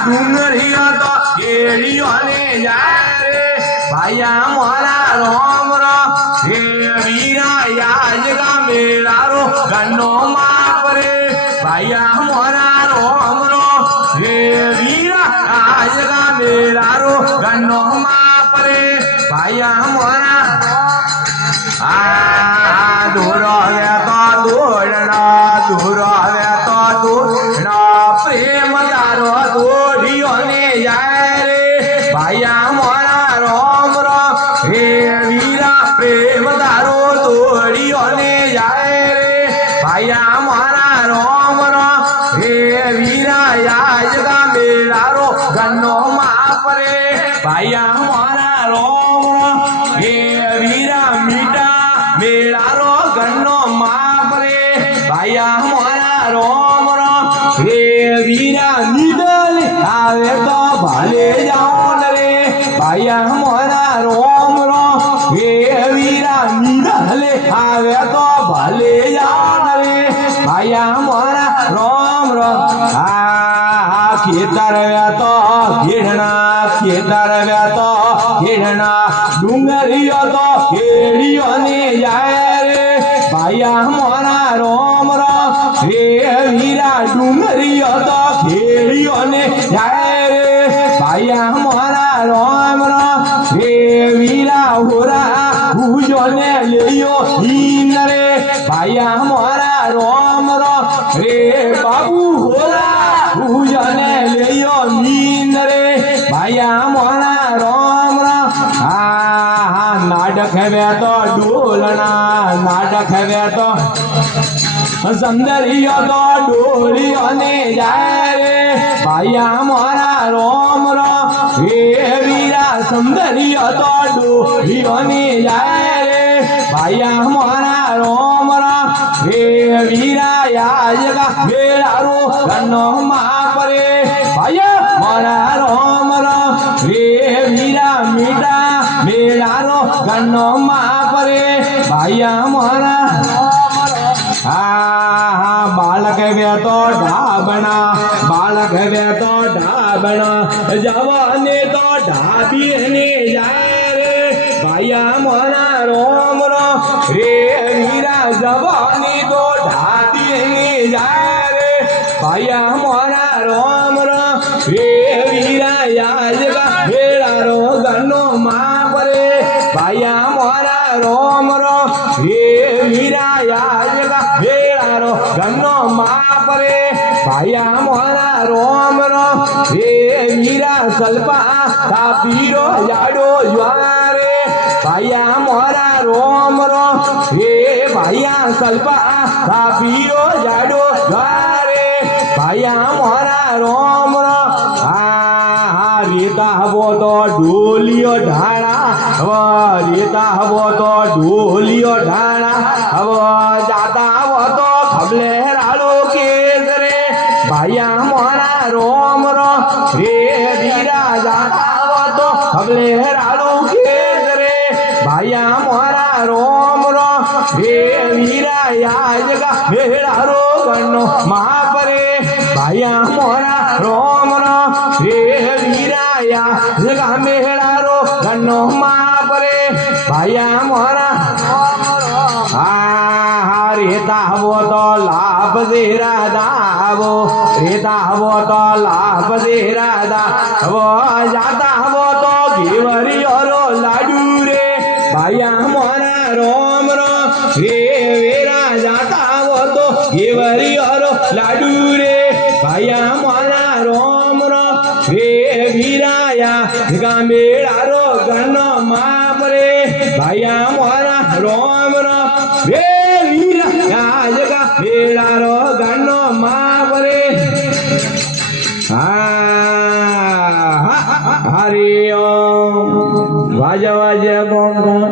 ડુંગરીઓ તો કેડીઓ ને જાય રે ભાયા મોરા રોમ રોમ હે વીરા યાજ ગા મેળારો ગન્નો માપ રે ભાયા મોરા રોમ રોમ હે વીરા યાજ ગા મેળારો ગન્નો માપ રે ભાયા મોરા દૂરો રે તો દોડના દૂરો રે તો દોડના પ્રેમ તારો દોડીઓ ને જાય રે ભાયા મોરા રોમ રોમ હે વીરા પ્રેમ તારો દોડીઓ ને જાય રે ભાયા મોરા રોમ રોમ હે વીરા યાજ ગા મેળારો ગન્નો માપ રે ભાયા મોરા રોમ રોમ હે વીરા મીઠા મેળારો ગન્નો માપ રે ભાયા મોરા રોમ રોમ હે વીરા નિદલ આવે તો ભાલે જાઓ રે ભાયા મોરા રોમ રોમ હે વીરા નિદલ આવે તો ભાલે જાઓ રે ભાયા મોરા રોમ રોમ ખેતર વ્યાતો ઘેડના ખેતર વ્યાતો ઘેડના ડુંગરીઓ તો કેડીઓ ને જાય રે ભાયા મોરા રોમ રોમ હે વીરા ડુંગરીઓ તો કેડીઓ ને જાય રે ભાયા મોરા રોમ રોમ હે વીરા હોરા ભૂજો ને લેયો હીન રે ભાયા મોરા રોમ રોમ રે બાબુ હોરા ભૂજો ને લેયો હીન રે ભાયા મોરા રોમ રોમ નાટક હવે તો ડોલના નાટક હવે તો સંદરીઓ તો ડોલીઓ ને જાય રે ભાયા મોરા રોમ રોમ હે વીરા સંદરીઓ તો ડોલીઓ ને જાય રે ભાયા મોરા રોમ રોમ હે વીરા યાજ ગા મેળારો ગન્નો માપ રે ભાયા મોરા રોમ રોમ હે વીરા મીઠા મેળારો ગન્નો માપ રે ભાયા મોરા બાળક વેતો ઢાબણા બાળક વેતો ઢાબણા જવાને તો ઢાબી ને જાય રે ભાયા મોરા રોમ રોમ રે વીરા જવાની તો ઢાબી ને જાય રે ભાયા મોરા રોમ રોમ રે વીરા યાજ ગા મેળારો ગન્નો માપ રે ભાયા મોરા રોમ રોમ હે વીરા યાજ ગા મેળારો ગન્નો માપ રે ભાયા મોરા રોમ રોમ હે વીરા સલ્પા તાપીરો જાડો જ્વારે ભાયા મોરા રોમ રોમ હે ભાયા સલ્પા તાપીરો જાડો જ્વારે ભાયા મોરા રોમ રોમ રેતા હવો તો ઢોલિયો ઢાળા રેતા હવો તો ઢોલિયો ઢાળા હવો જાતા હવો તો ખબલે રાડો કેસ રે ભાયા મોરા રોમ રોમ રે વીરા જાતા હવો તો ખબલે રાડો કેસ રે ભાયા મોરા રોમ રોમ રે વીરા યાજ ગા મેળારો ગન્નો માપ રે ભાયા મોરા રોમ રોમ રે વીરા યાજ ગા મેળારો ગન્નો માપ રે ભાયા મોરા રેતા હવો તો લાભ દે રાધાવો રેતા હવો તો લાભ દે રાધાવો જાતા હવો તો ઘેવરિયો લાડુ રે ભાયા મોરા રોમ રોમ રે વેરા જાતા હવો તો ઘેવરિયો લાડુ રે ભાયા મોરા રોમ રોમ રે વીરાયા ગા મેળારો ગન્નો માપ રે ભાયા મોરા રોમ રોમ રે વીરાયા ગા મેળારો ગન્નો માપ રે હરિ ઓમ વાજ વાજ ગોમ